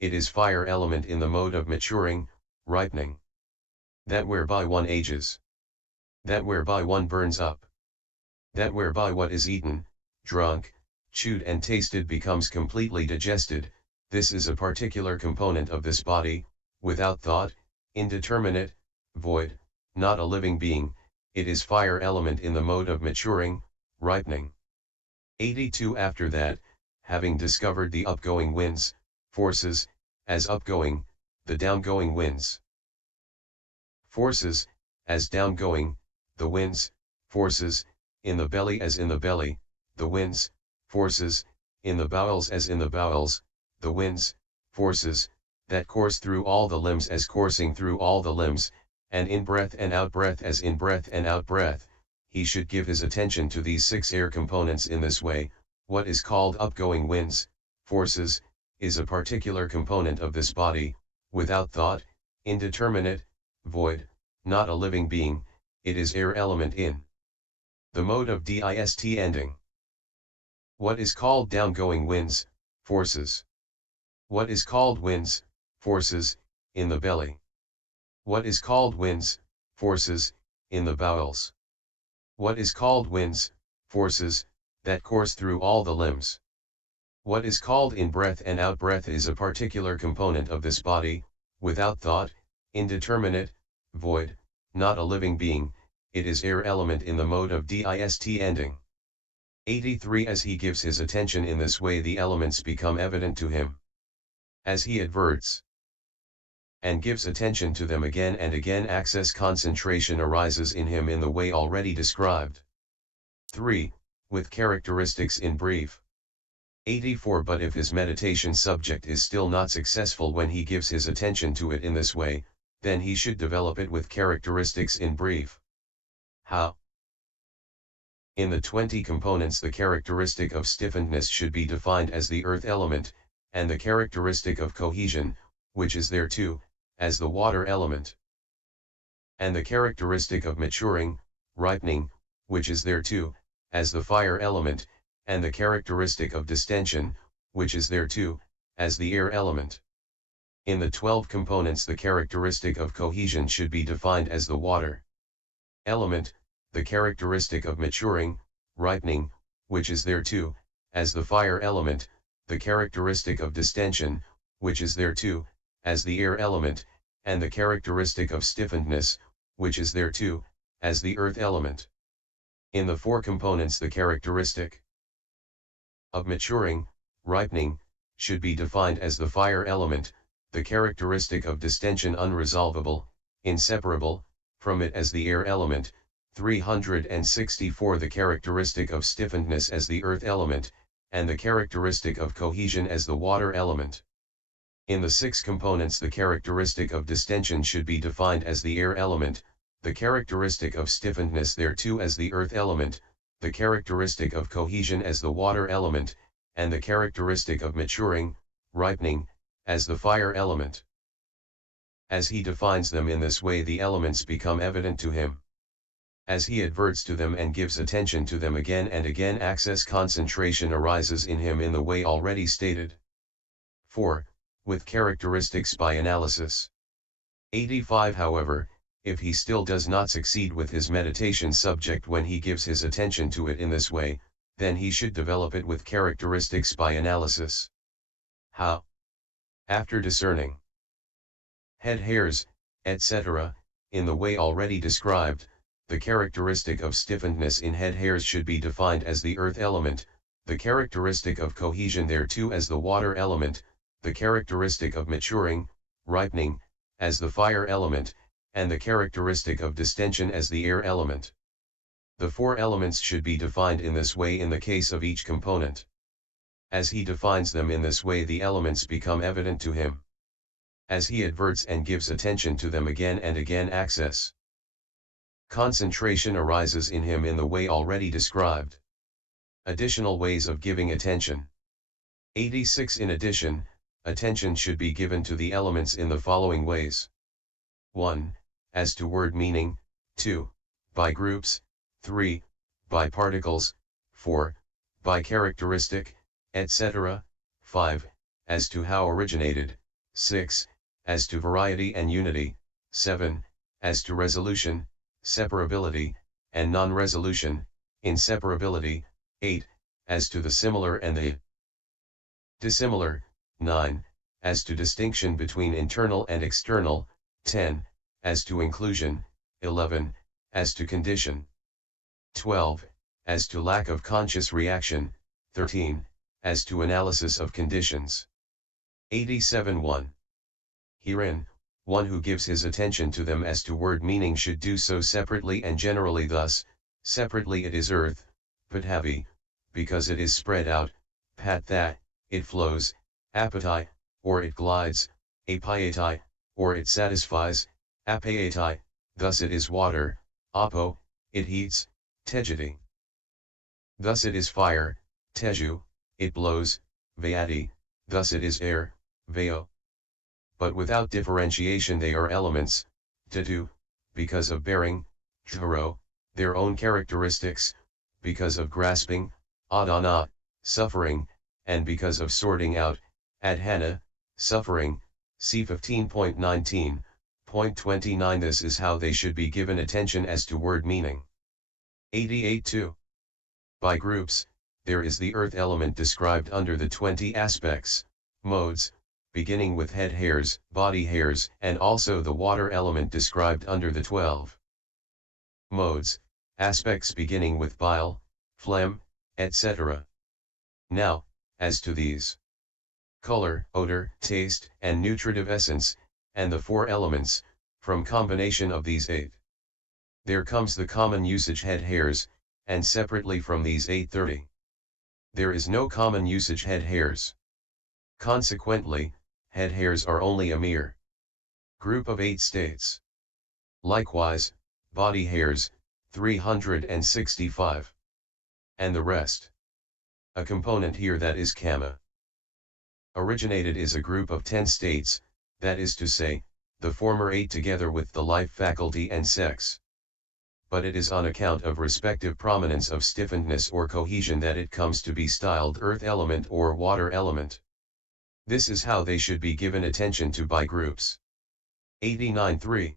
it is fire element in the mode of maturing, ripening. That whereby one ages. That whereby one burns up. That whereby what is eaten, drunk, chewed and tasted becomes completely digested. This is a particular component of this body, without thought, indeterminate, void, not a living being. It is fire element in the mode of maturing, ripening. 82. After that, having discovered the upgoing winds, forces, as upgoing, the downgoing winds. Forces, as downgoing, the winds, forces, in the belly as in the belly, the winds, forces, in the bowels as in the bowels, the winds, forces, that course through all the limbs as coursing through all the limbs, and in breath and out breath as in breath and out breath. He should give his attention to these 6 air components in this way. What is called upgoing winds, forces, is a particular component of this body, without thought, indeterminate, void, not a living being. It is air element in the mode of distending. What is called downgoing winds, forces? What is called winds, forces, in the belly? What is called winds, forces, in the bowels? What is called winds, forces, that course through all the limbs? What is called in breath and out breath is a particular component of this body, without thought, indeterminate, void, not a living being. It is air element in the mode of distending. 83. As he gives his attention in this way, the elements become evident to him. As he adverts and gives attention to them again and again, access concentration arises in him in the way already described. 3. With characteristics in brief. 84. But if his meditation subject is still not successful when he gives his attention to it in this way, then he should develop it with characteristics in brief. How? In the 20 components, the characteristic of stiffenedness should be defined as the earth element, and the characteristic of cohesion, which is there too, as the water element. And the characteristic of maturing, ripening, which is there too, as the fire element, and the characteristic of distension, which is there too, as the air element. In the 12 components, the characteristic of cohesion should be defined as the water element, the characteristic of maturing, ripening, which is there too, as the fire element, the characteristic of distension, which is there too, as the air element, and the characteristic of stiffenedness, which is there too, as the earth element. In the 4 components, the characteristic of maturing, ripening, should be defined as the fire element, the characteristic of distension unresolvable, inseparable, from it as the air element. 364. The characteristic of stiffenedness as the earth element, and the characteristic of cohesion as the water element. In the 6 components, the characteristic of distension should be defined as the air element, the characteristic of stiffenedness thereto as the earth element, the characteristic of cohesion as the water element, and the characteristic of maturing, ripening, as the fire element. As he defines them in this way, the elements become evident to him. As he adverts to them and gives attention to them again and again, access concentration arises in him in the way already stated. 4. With characteristics by analysis. 85. However, if he still does not succeed with his meditation subject when he gives his attention to it in this way, then he should develop it with characteristics by analysis. How? After discerning head hairs, etc., in the way already described, the characteristic of stiffenedness in head hairs should be defined as the earth element, the characteristic of cohesion thereto as the water element, the characteristic of maturing, ripening, as the fire element, and the characteristic of distension as the air element. The 4 elements should be defined in this way in the case of each component. As he defines them in this way, the elements become evident to him. As he adverts and gives attention to them again and again, access concentration arises in him in the way already described. Additional ways of giving attention. 86. In addition, attention should be given to the elements in the following ways. 1. As to word meaning. 2. By groups. 3. By particles. 4. By characteristic, etc. 5. As to how originated. 6. As to variety and unity, 7. As to resolution, separability, and non-resolution, inseparability, 8. As to the similar and the dissimilar, 9. As to distinction between internal and external, 10. As to inclusion, 11. As to condition, 12. As to lack of conscious reaction, 13. As to analysis of conditions. 87.1. Herein, one who gives his attention to them as to word meaning should do so separately and generally thus: separately it is earth, pathavi, because it is spread out, patha, it flows, apati, or it glides, apayati, or it satisfies, apayati, thus it is water, apo, it heats, tejati. Thus it is fire, teju, it blows, vayati, thus it is air, vayo. But without differentiation they are elements, tatu, because of bearing, tharo, their own characteristics, because of grasping, adana, suffering, and because of sorting out, adhana, suffering, c. 15.19.29. This is how they should be given attention as to word meaning. 88.2. By groups, there is the earth element described under the 20 aspects, modes, beginning with head hairs, body hairs, and also the water element described under the 12 modes, aspects beginning with bile, phlegm, etc. Now, as to these: color, odor, taste, and nutritive essence, and the 4 elements, from combination of these 8. There comes the common usage head hairs, and separately from these 8:30. There is no common usage head hairs. Consequently, head hairs are only a mere group of 8 states. Likewise, body hairs, 365. And the rest. A component here that is kama. Originated is a group of 10 states, that is to say, the former 8 together with the life faculty and sex. But it is on account of respective prominence of stiffenedness or cohesion that it comes to be styled earth element or water element. This is how they should be given attention to by groups. 89.3.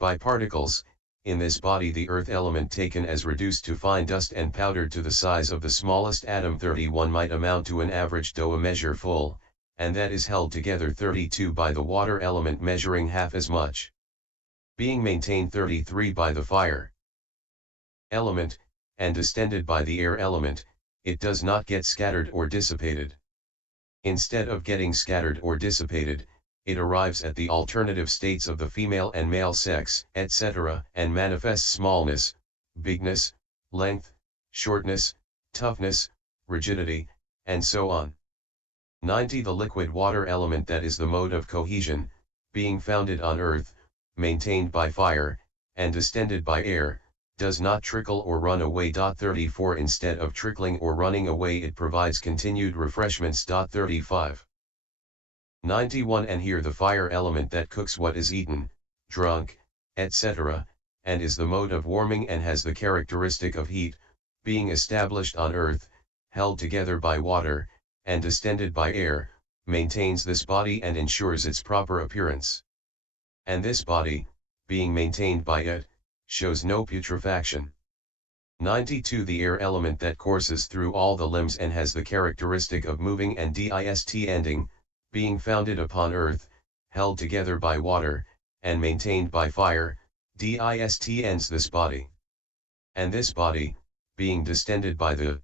By particles, in this body the earth element taken as reduced to fine dust and powdered to the size of the smallest atom 31 might amount to an average dough a measure full, and that is held together 32 by the water element measuring half as much. Being maintained 33 by the fire element, and distended by the air element, it does not get scattered or dissipated. Instead of getting scattered or dissipated, it arrives at the alternative states of the female and male sex, etc., and manifests smallness, bigness, length, shortness, toughness, rigidity, and so on. 90. The liquid water element, that is the mode of cohesion, being founded on earth, maintained by fire, and distended by air, does not trickle or run away. 34. Instead of trickling or running away, it provides continued refreshments. 35. 91. And here the fire element that cooks what is eaten, drunk, etc., and is the mode of warming and has the characteristic of heat, being established on earth, held together by water, and distended by air, maintains this body and ensures its proper appearance. And this body, being maintained by it, shows no putrefaction. 92. The air element that courses through all the limbs and has the characteristic of moving and distending, being founded upon earth, held together by water, and maintained by fire, distends this body. And this body, being distended by the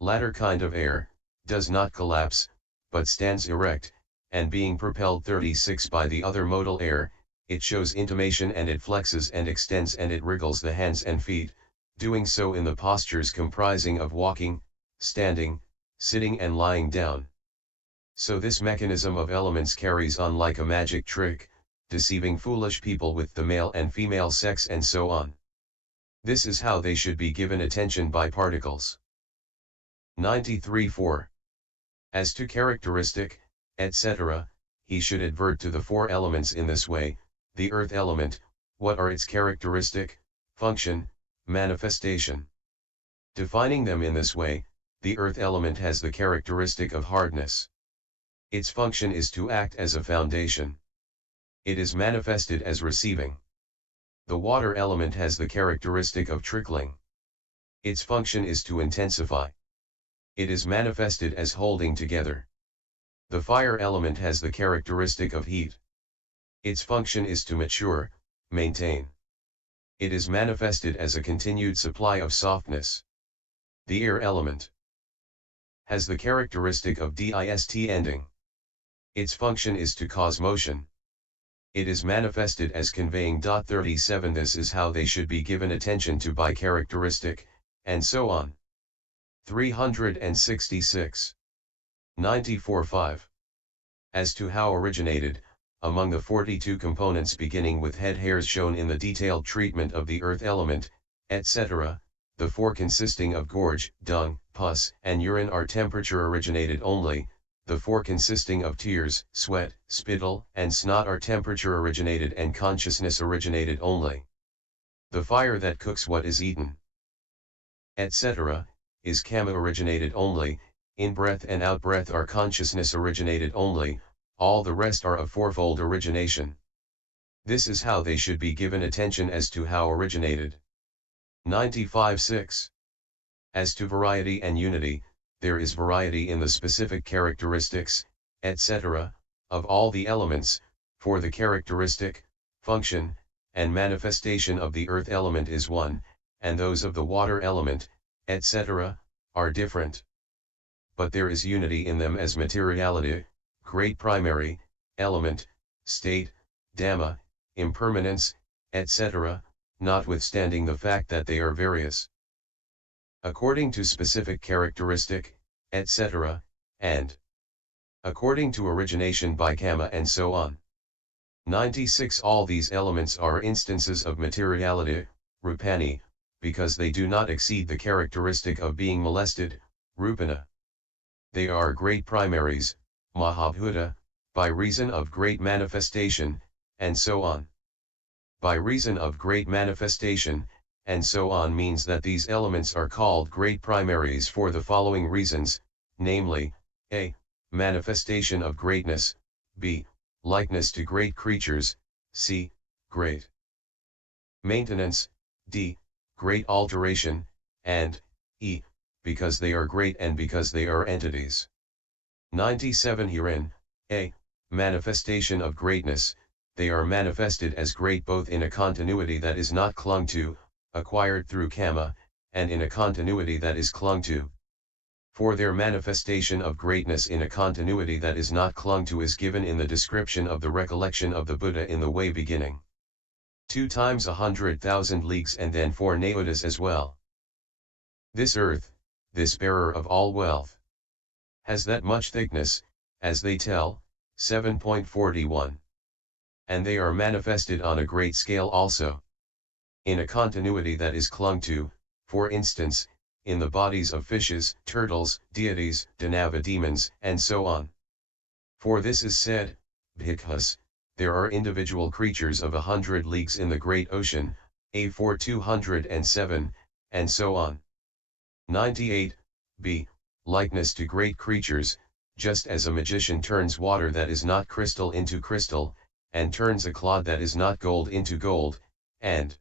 latter kind of air, does not collapse, but stands erect, and being propelled 36 by the other modal air, it shows intimation and it flexes and extends and it wriggles the hands and feet, doing so in the postures comprising of walking, standing, sitting and lying down. So this mechanism of elements carries on like a magic trick, deceiving foolish people with the male and female sex and so on. This is how they should be given attention by particles. 93.4. As to characteristic, etc., he should advert to the 4 elements in this way: the earth element, what are its characteristic, function, manifestation. Defining them in this way, the earth element has the characteristic of hardness. Its function is to act as a foundation. It is manifested as receiving. The water element has the characteristic of trickling. Its function is to intensify. It is manifested as holding together. The fire element has the characteristic of heat. Its function is to mature, maintain. It is manifested as a continued supply of softness. The air element has the characteristic of distending. Its function is to cause motion. It is manifested as conveying. 37 This is how they should be given attention to by characteristic, and so on. 366. 94.5. As to how originated, among the 42 components beginning with head hairs shown in the detailed treatment of the earth element, etc., the 4 consisting of gorge, dung, pus, and urine are temperature originated only, the 4 consisting of tears, sweat, spittle, and snot are temperature originated and consciousness originated only. The fire that cooks what is eaten, etc., is kama originated only, in-breath and out-breath are consciousness originated only, all the rest are of fourfold origination. This is how they should be given attention as to how originated. 95.6. As to variety and unity, there is variety in the specific characteristics, etc., of all the elements, for the characteristic, function, and manifestation of the earth element is one, and those of the water element, etc., are different. But there is unity in them as materiality, great primary, element, state, dhamma, impermanence, etc., notwithstanding the fact that they are various. According to specific characteristic, etc., and according to origination by kama and so on. 96 All these elements are instances of materiality, rupani, because they do not exceed the characteristic of being molested, rupana. They are great primaries, mahabhuta, by reason of great manifestation, and so on. By reason of great manifestation, and so on means that these elements are called great primaries for the following reasons, namely, a. Manifestation of greatness, b. Likeness to great creatures, c. Great maintenance, d. Great alteration, and e. Because they are great and because they are entities. 97 Herein, a. Manifestation of greatness, they are manifested as great both in a continuity that is not clung to, acquired through kama, and in a continuity that is clung to. For their manifestation of greatness in a continuity that is not clung to is given in the description of the recollection of the Buddha in the way beginning 2 times 100,000 leagues and then 4 naodas as well. This earth, this bearer of all wealth, has that much thickness, as they tell, 7.41. And they are manifested on a great scale also. In a continuity that is clung to, for instance, in the bodies of fishes, turtles, deities, Danava demons, and so on. For this is said, Bhikkhus, there are individual creatures of 100 leagues in the great ocean, A4 207, and so on. 98, b. Likeness to great creatures, just as a magician turns water that is not crystal into crystal, and turns a clod that is not gold into gold, and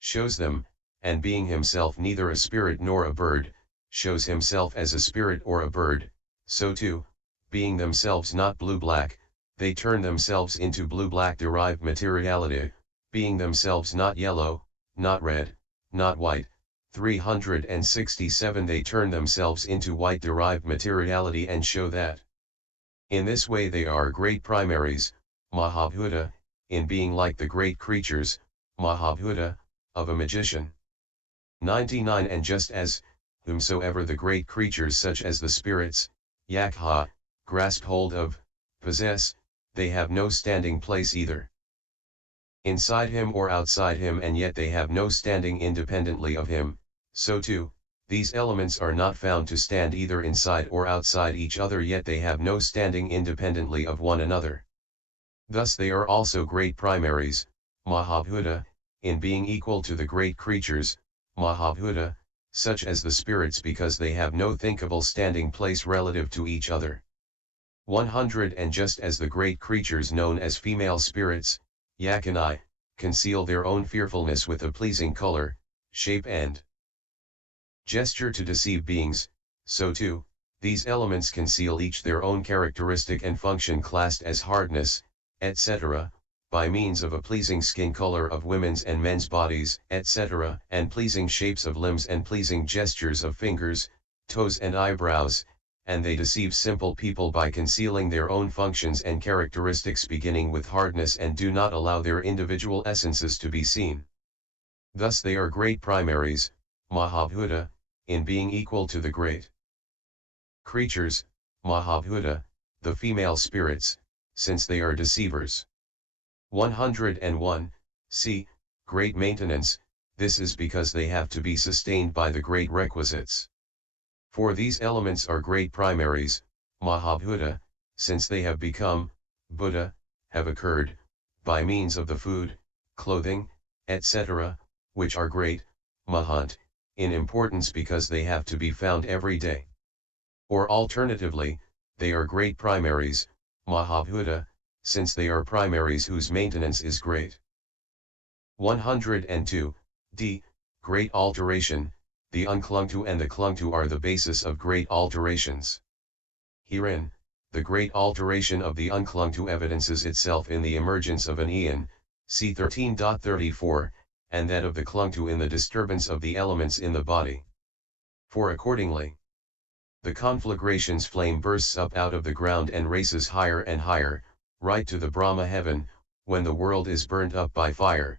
shows them, and being himself neither a spirit nor a bird, shows himself as a spirit or a bird, so too, being themselves not blue-black, they turn themselves into blue-black derived materiality, being themselves not yellow, not red, not white, 367 they turn themselves into white derived materiality and show that. In this way they are great primaries, mahabhuta, in being like the great creatures, mahabhuta, of a magician. 99 And just as, whomsoever the great creatures such as the spirits, yakha, grasp hold of, possess, they have no standing place either inside him or outside him and yet they have no standing independently of him, so too, these elements are not found to stand either inside or outside each other yet they have no standing independently of one another. Thus they are also great primaries, mahabhuta, in being equal to the great creatures, mahabhuta, such as the spirits because they have no thinkable standing place relative to each other. 100 And just as the great creatures known as female spirits, yakini, conceal their own fearfulness with a pleasing color, shape and gesture to deceive beings, so too, these elements conceal each their own characteristic and function classed as hardness, etc., by means of a pleasing skin color of women's and men's bodies, etc., and pleasing shapes of limbs and pleasing gestures of fingers, toes and eyebrows, and they deceive simple people by concealing their own functions and characteristics beginning with hardness and do not allow their individual essences to be seen. Thus they are great primaries, Mahabhuta, in being equal to the great creatures, Mahabhuta, the female spirits, since they are deceivers. 101. C. Great maintenance, this is because they have to be sustained by the great requisites. For these elements are great primaries, Mahabhuta, since they have become, Buddha, have occurred, by means of the food, clothing, etc., which are great, Mahant, in importance because they have to be found every day. Or alternatively, they are great primaries, Mahabhuta, since they are primaries whose maintenance is great. 102. D. Great alteration, the unclung to and the clung to are the basis of great alterations. Herein, the great alteration of the unclung to evidences itself in the emergence of an eon, c. 13.34, and that of the clung to in the disturbance of the elements in the body. For accordingly, the conflagration's flame bursts up out of the ground and races higher and higher, right to the Brahma heaven, when the world is burnt up by fire,